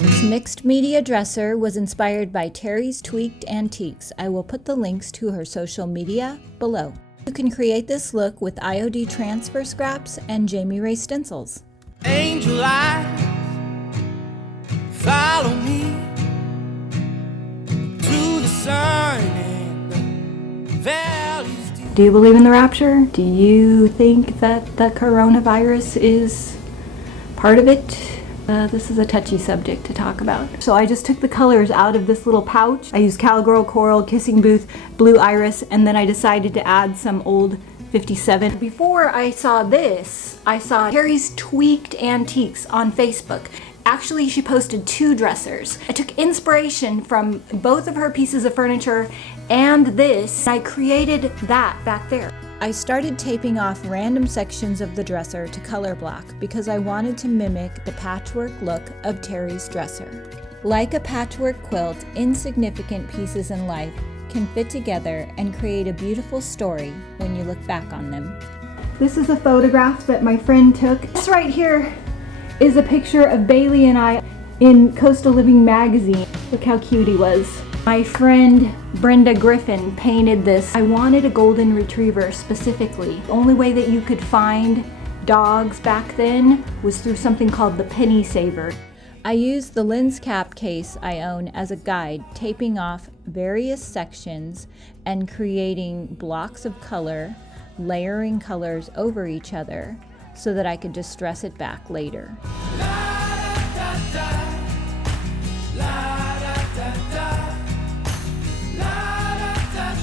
This mixed media dresser was inspired by Terry's Tweaked Antiques. I will put the links to her social media below. You can create this look with IOD transfer scraps and Jamie Ray stencils. Angel eyes, follow me to the sun and the valleys deep. Do you believe in the rapture? Do you think that the coronavirus is part of it? This is a touchy subject to talk about. So I just took the colors out of this little pouch. I used Cowgirl, Coral, Kissing Booth, Blue Iris, and then I decided to add some old 57. Before I saw this, I saw Terry's Tweaked Antiques on Facebook. Actually, she posted 2 dressers. I took inspiration from both of her pieces of furniture and this. I created that back there. I started taping off random sections of the dresser to color block because I wanted to mimic the patchwork look of Terry's dresser. Like a patchwork quilt, insignificant pieces in life can fit together and create a beautiful story when you look back on them. This is a photograph that my friend took. This right here is a picture of Bailey and I in Coastal Living magazine. Look how cute he was. My friend Brenda Griffin painted this. I wanted a golden retriever specifically. The only way that you could find dogs back then was through something called the penny saver. I used the lens cap case I own as a guide, taping off various sections and creating blocks of color, layering colors over each other so that I could distress it back later.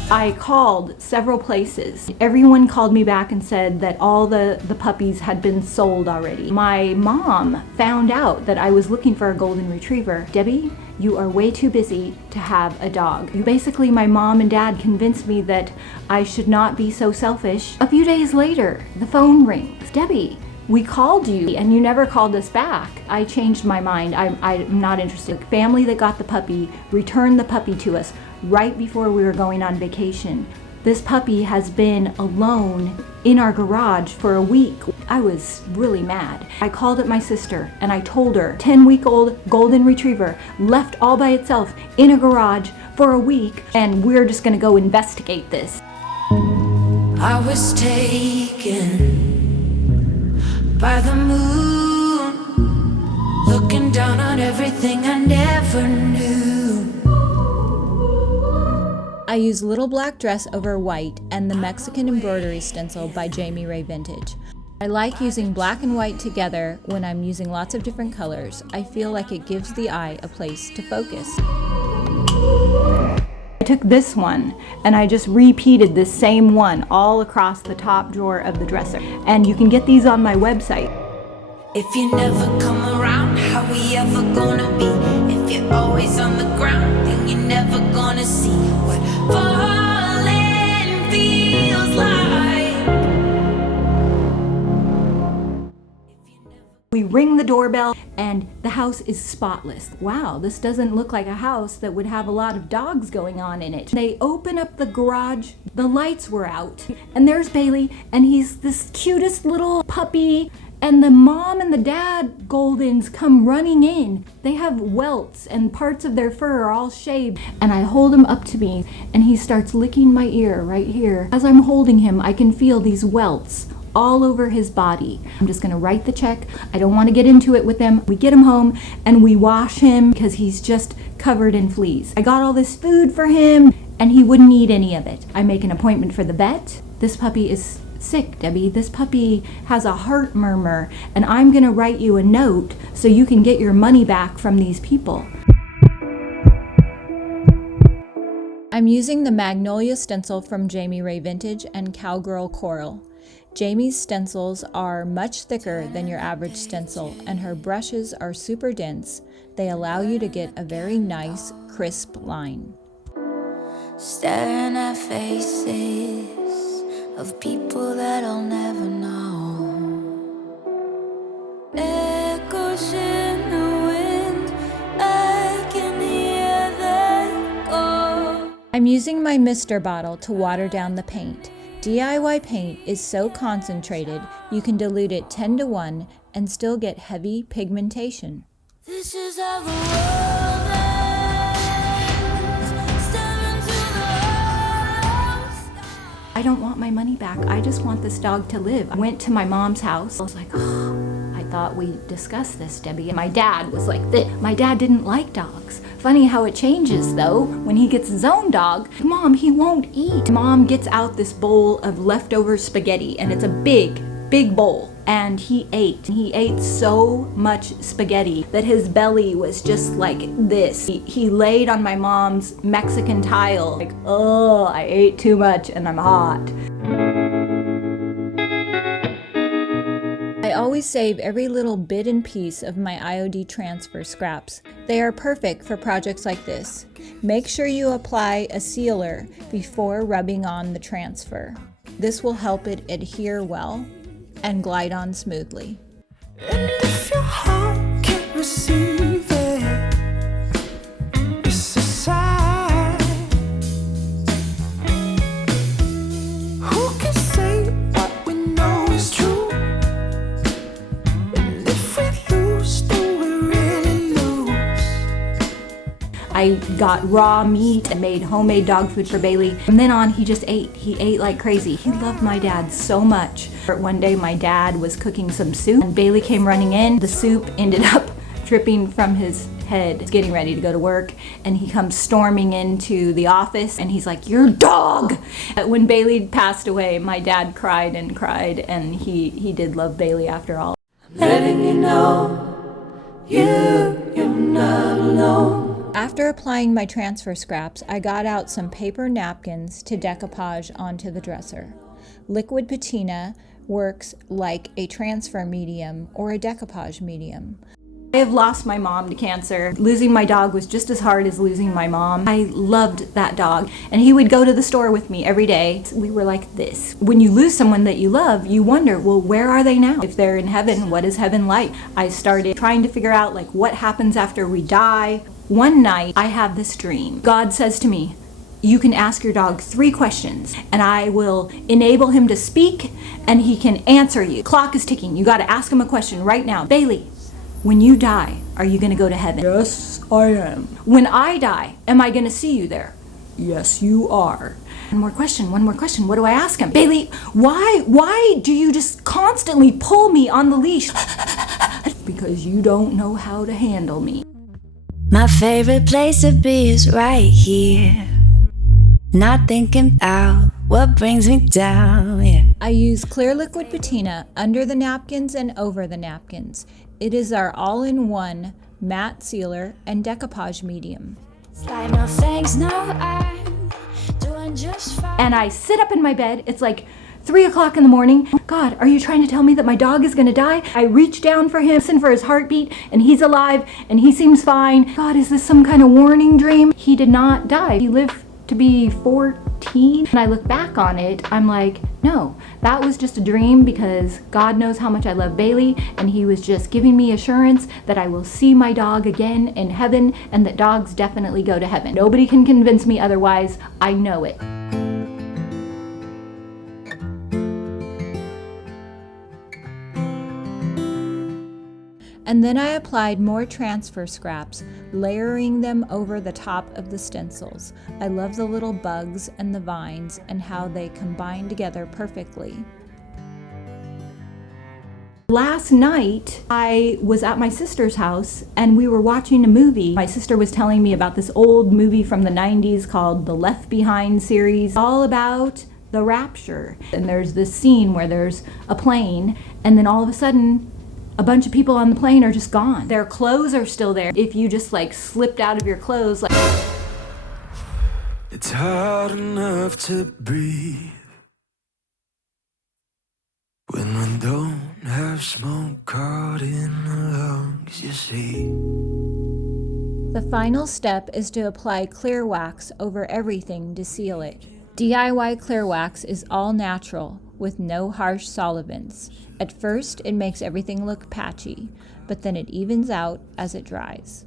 I called several places. Everyone called me back and said that all the puppies had been sold already. My mom found out that I was looking for a golden retriever. Debbie, you are way too busy to have a dog. Basically, my mom and dad convinced me that I should not be so selfish. A few days later, the phone rings. Debbie, we called you and you never called us back. I changed my mind. I'm not interested. The family that got the puppy returned the puppy to us right before we were going on vacation. This puppy has been alone in our garage for a week. I was really mad. I called up my sister and I told her, 10-week-old golden retriever left all by itself in a garage for a week, and we're just gonna go investigate this. I was taken by the moon, looking down on everything I never knew. I use Little Black Dress over white and the Mexican embroidery stencil by Jamie Ray Vintage. I like using black and white together when I'm using lots of different colors. I feel like it gives the eye a place to focus. I took this one and I just repeated this same one all across the top drawer of the dresser. And you can get these on my website. If you never come around, how we ever gonna be? If you're always on the ground, then you're never gonna see what falling feels like. We ring the doorbell and the house is spotless. Wow, this doesn't look like a house that would have a lot of dogs going on in it. They open up the garage, the lights were out, and there's Bailey, and he's this cutest little puppy. And the mom and the dad Goldens come running in. They have welts and parts of their fur are all shaved. And I hold him up to me and he starts licking my ear right here. As I'm holding him, I can feel these welts all over his body. I'm just gonna write the check. I don't wanna get into it with them. We get him home and we wash him because he's just covered in fleas. I got all this food for him and he wouldn't eat any of it. I make an appointment for the vet. This puppy is sick, Debbie. This puppy has a heart murmur, and I'm gonna write you a note so you can get your money back from these people. I'm using the Magnolia stencil from Jamie Ray Vintage and Cowgirl Coral. Jamie's stencils are much thicker than your average stencil, and her brushes are super dense. They allow you to get a very nice, crisp line. Staring at faces of people that I'll never know. Echoes in the wind, I can hear them go. I'm using my Mister bottle to water down the paint. DIY paint is so concentrated, you can dilute it 10 to 1 and still get heavy pigmentation. This is how the I don't want my money back. I just want this dog to live. I went to my mom's house. I was like, oh, I thought we discussed this, Debbie. And my dad was like this. My dad didn't like dogs. Funny how it changes though. When he gets his own dog, Mom, he won't eat. Mom gets out this bowl of leftover spaghetti, and it's a big bowl. And he ate so much spaghetti that his belly was just like this. He laid on my mom's Mexican tile like, oh, I ate too much and I'm hot. I always save every little bit and piece of my IOD transfer scraps. They are perfect for projects like this. Make sure you apply a sealer before rubbing on the transfer. This will help it adhere well and glide on smoothly. And if your heart can't receive it, it's a sign. Who can say what we know is true? And if we lose, do we really lose? I got raw meat and made homemade dog food for Bailey. From then on, he just ate. He ate like crazy. He loved my dad so much. One day my dad was cooking some soup and Bailey came running in. The soup ended up dripping from his head. He's getting ready to go to work and he comes storming into the office and he's like, "Your dog!" When Bailey passed away, my dad cried and he did love Bailey after all. Letting you know you're not alone. After applying my transfer scraps, I got out some paper napkins to decoupage onto the dresser. Liquid patina works like a transfer medium or a decoupage medium. I have lost my mom to cancer. Losing my dog was just as hard as losing my mom. I loved that dog, and he would go to the store with me every day. We were like this. When you lose someone that you love, you wonder, well, where are they now? If they're in heaven, what is heaven like? I started trying to figure out like what happens after we die. One night, I have this dream. God says to me, you can ask your dog 3 questions and I will enable him to speak and he can answer you. Clock is ticking. You got to ask him a question right now. Bailey, when you die, are you going to go to heaven? Yes, I am. When I die, am I going to see you there? Yes, you are. One more question. What do I ask him? Bailey, why do you just constantly pull me on the leash? Because you don't know how to handle me. My favorite place to be is right here. Not thinking about what brings me down, yeah. I use clear liquid patina under the napkins and over the napkins. It is our all-in-one matte sealer and decoupage medium. Like no thanks, no, I'm doing just fine. And I sit up in my bed. It's like 3 o'clock in the morning. God, are you trying to tell me that my dog is gonna die? I reach down for him, listen for his heartbeat, and he's alive, and he seems fine. God, is this some kind of warning dream? He did not die. He lived to be 14. When I look back on it, I'm like, no, that was just a dream because God knows how much I love Bailey, and he was just giving me assurance that I will see my dog again in heaven and that dogs definitely go to heaven. Nobody can convince me otherwise. I know it. And then I applied more transfer scraps, layering them over the top of the stencils. I love the little bugs and the vines and how they combine together perfectly. Last night, I was at my sister's house and we were watching a movie. My sister was telling me about this old movie from the 90s called the Left Behind series, all about the rapture. And there's this scene where there's a plane and then all of a sudden, a bunch of people on the plane are just gone. Their clothes are still there. If you just like slipped out of your clothes, like... It's hard enough to breathe when we don't have smoke caught in the lungs, you see. The final step is to apply clear wax over everything to seal it. DIY clear wax is all natural with no harsh solvents. At first, it makes everything look patchy, but then it evens out as it dries.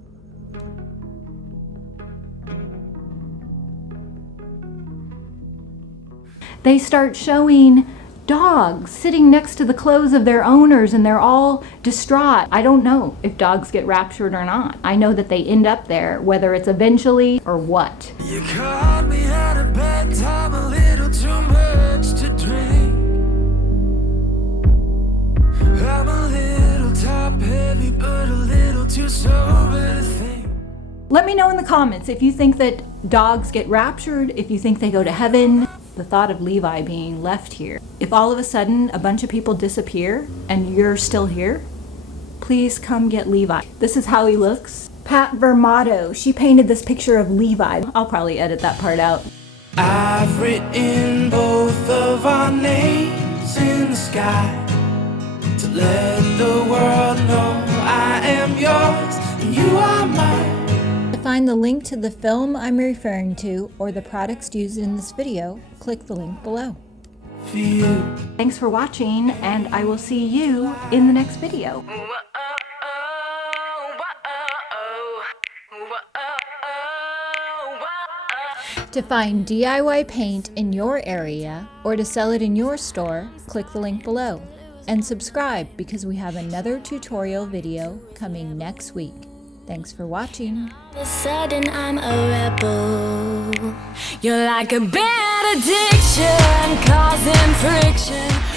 They start showing dogs sitting next to the clothes of their owners and they're all distraught. I don't know if dogs get raptured or not. I know that they end up there, whether it's eventually or what. You caught me at a bedtime, a little too much to drink. I'm a little top heavy, but a little too sober to think. Let me know in the comments if you think that dogs get raptured, if you think they go to heaven. The thought of Levi being left here. If all of a sudden a bunch of people disappear and you're still here, please come get Levi. This is how he looks. Pat Vermato, she painted this picture of Levi. I'll probably edit that part out. I've written both of our names in the sky to let the world know I am yours and you are mine. To find the link to the film I'm referring to or the products used in this video, click the link below. For you. Thanks for watching, and I will see you in the next video. To find DIY paint in your area or to sell it in your store, click the link below. And subscribe because we have another tutorial video coming next week. Thanks for watching. All of a sudden I'm a rebel. You're like a bad addiction, causing friction.